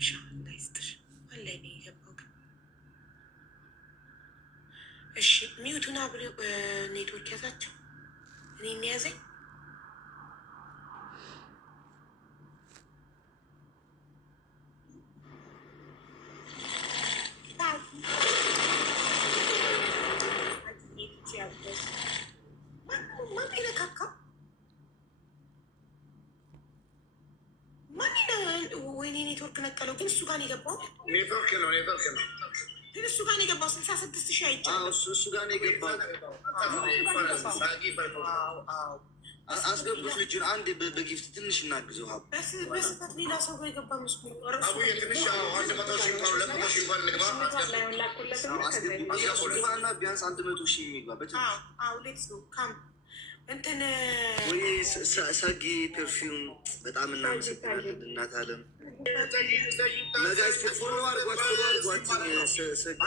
ሻ እንዳይስትሽ አላይ ነው የገባው ግን እሺ ሚዩቱና ብሎ ኔትወርክ ያዛቸው እኔ የሚያዘኝ ወይኔ ኔትወርክ ነቀለው ግን እሱ ጋር ነው የገባው። ኔትወርክ ነው ግን እሱ ጋር ነው የገባው። 66,000 አይቻልም። እሱ ጋር ነው የገባው። አስገቡት ልጁን አንድ በጊፍት ትንሽ እናግዘው። በስህተት ሌላ ሰው ጋር የገባ መስሎ ቢያንስ 100,000 የሚገባ እንትን ወይ ሰጊ ፐርፊውም በጣም እናመሰግናለን። እናት አለም ነጋሽ ፎሎ አርጓት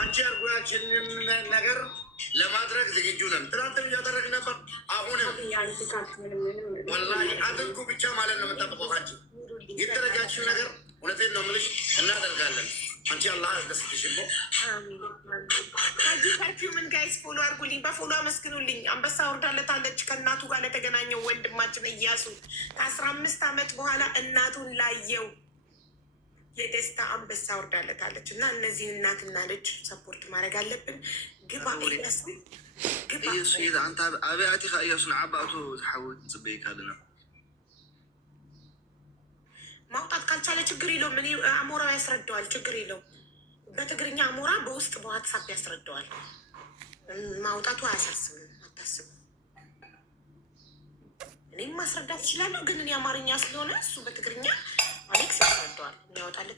አንቺ አርጓችንን ነገር ለማድረግ ዝግጁ ነን። ትናንትም እያደረግ ነበር። አሁንም ወላሂ አድርጉ ብቻ ማለት ነው የምጠብቀው ካንቺ የተደረጋችው ነገር እውነቴን ነው የምልሽ እናደርጋለን። አንቺ አላህ ያስደስትሽ ነው። ፐርፊውምን ጋይስ ፎሎ አርጉልኝ፣ በፎሎ አመስግኑልኝ። አንበሳ ወርዳለታለች ከእናቱ ጋር ለተገናኘው ወንድማችን እያሱ ከ15 ዓመት በኋላ እናቱን ላየው የደስታ አንበሳ ወርዳለታለች እና እነዚህን እናትና ልጅ ሰፖርት ማድረግ አለብን። ግባ እያሱ ግባ አንተ አብያቲ እያሱን ዓባእቱ ዝሓውት ፅበይ ካልና ማውጣት ካልቻለ ችግር የለውም። እኔ አሞራው ያስረዳዋል፣ ችግር የለውም። በትግርኛ አሞራ በውስጥ በዋትሳፕ ያስረዳዋል። ማውጣቱ አያሳስብም፣ አታስብ። እኔም ማስረዳት እችላለሁ፣ ግን እኔ አማርኛ ስለሆነ እሱ በትግርኛ አሌክስ ያስረዳዋል። የሚያወጣለት